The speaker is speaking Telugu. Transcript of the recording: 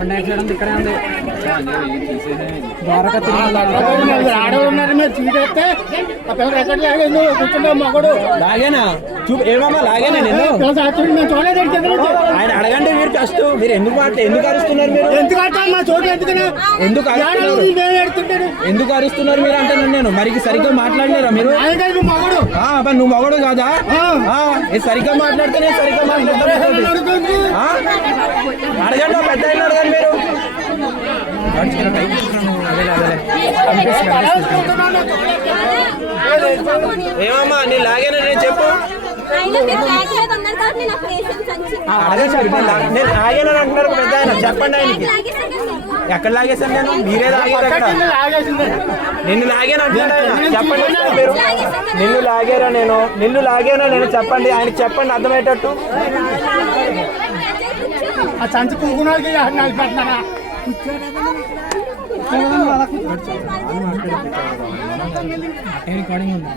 ఇక్కడే ఉంది ఆడవాళ్ళు మీరు చీటేస్తే ఆ పిల్లలు ఎక్కడ కూర్చుంటే మగడు లాగేనా ఏమమ్మా లాగేనా నేను మేము చూడలేదు ఆయన అడగండి మీరు ఫస్ట్ మీరు ఎందుకు అరుస్తున్నారు మీరు ఎందుకు అంటాను మా చోటు ఎందుకనే ఎందుకు ఎందుకు అరుస్తున్నారు మీరు అంటే నేను మరి సరిగ్గా మాట్లాడినారా మీరు మగడు నువ్వు మగడు కాదా సరిగ్గా మాట్లాడితే నేను సరిగ్గా మాట్లాడతాను అడగండి పెద్ద అడగండి మీరు ఏమమ్మా నేను లాగేనా నేను చెప్పు నేను లాగేనా అంటున్నారు పెద్ద ఆయన చెప్పండి ఆయనకి ఎక్కడ లాగేశాను నేను మీరే లాగారు నిన్ను లాగాను అంటున్నాడు ఆయన చెప్పండి మీరు నిన్ను లాగానా నేను చెప్పండి ఆయనకి చెప్పండి అర్థమయ్యేటట్టు ఆ సంచి కూకున్నాళ్ళకి పెట్టినారా రికార్డింగ్ ఉంది